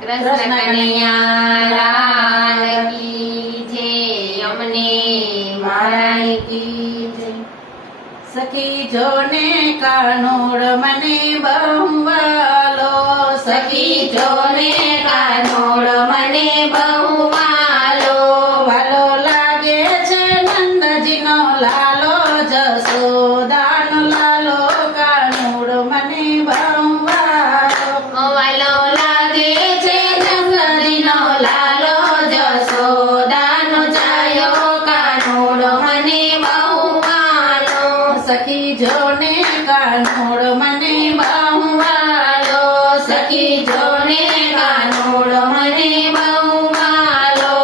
કૃષ્ણ કનૈયા લાલ કી જય, અમને મારા કી જય। સખી જોને કાનોડ મને બહુ વાલો, સખી જોને કાનોડ મને બહુ વાલો, વાલો લાગે છે નંદજીનો લાલો, જશોદાનો લાલો, કાનોડ મને બહુ વાલો। વાલો લાગે છે નંદજીનો લાલો, જશોદાનો જાયો, કાનોડ મને બહુ વાલો। સખી જોને કાનોડ મને બહુ વાલો, સખી જોને કાનોડ મને બહુ વાલો,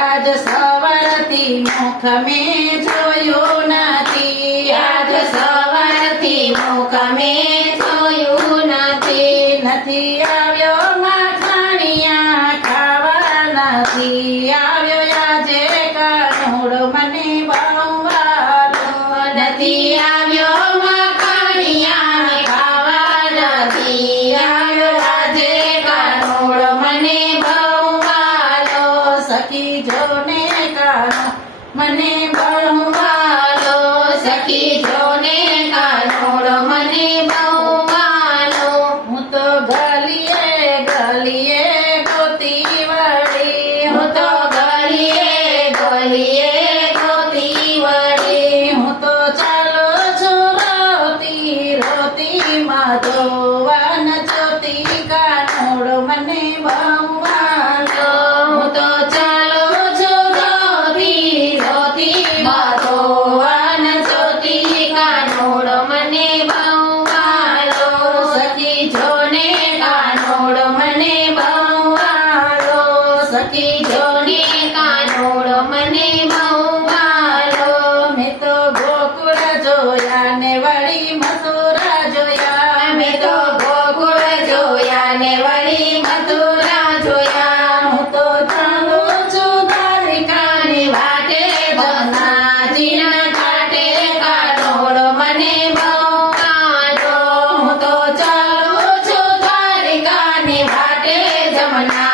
આજ સવારથી મુખ મેં જોયું નથી, આજ સવારથી મુખ મેં જોયું નથી, નથી આવ્યો માખણિયા ખાવા, નથી આવ્યો આજે કાનોડ મને બહુ વાલો, નથી આવ્યો માખણિયા ખાવા, નથી આવ્યો આજે કાનોડ મને બહુ વાલો। સખી જોને કાનો મને બહુ વાલો, સખી જોને કાનોડ મને બહુ વાલો, હું તો ગલીએ ગલીએ ગોતી વળી, હું તો ગલીએ ગલીએ ગોતી વળી, હું તો ચાલો છું રોતી રોતી માધોવાન જ્યોતિ, કાનોડ મને બહુ વાલો, હું તો ચાલો છું રોતી રોતી માધોવાન જ્યોતિ, કાનોડ મને બહુ વાલો। સખી જોને કાનોડ મને બહુ વાલો, સખી જોને કાનોડ મને બહુ વાલો। મેં તો ગોકુળ જોયા ને વળી મથુરા જોયા, મેં તો ગોકુળ જોયા ને વળી મથુરા જોયા, હું તો ચાલું છું દ્વારિકાની વાટે જમનાજીના ઘાટે, કાનોડ મને બહુ વાલો। હું તો ચાલું છું દ્વારિકાની વાટે, જમના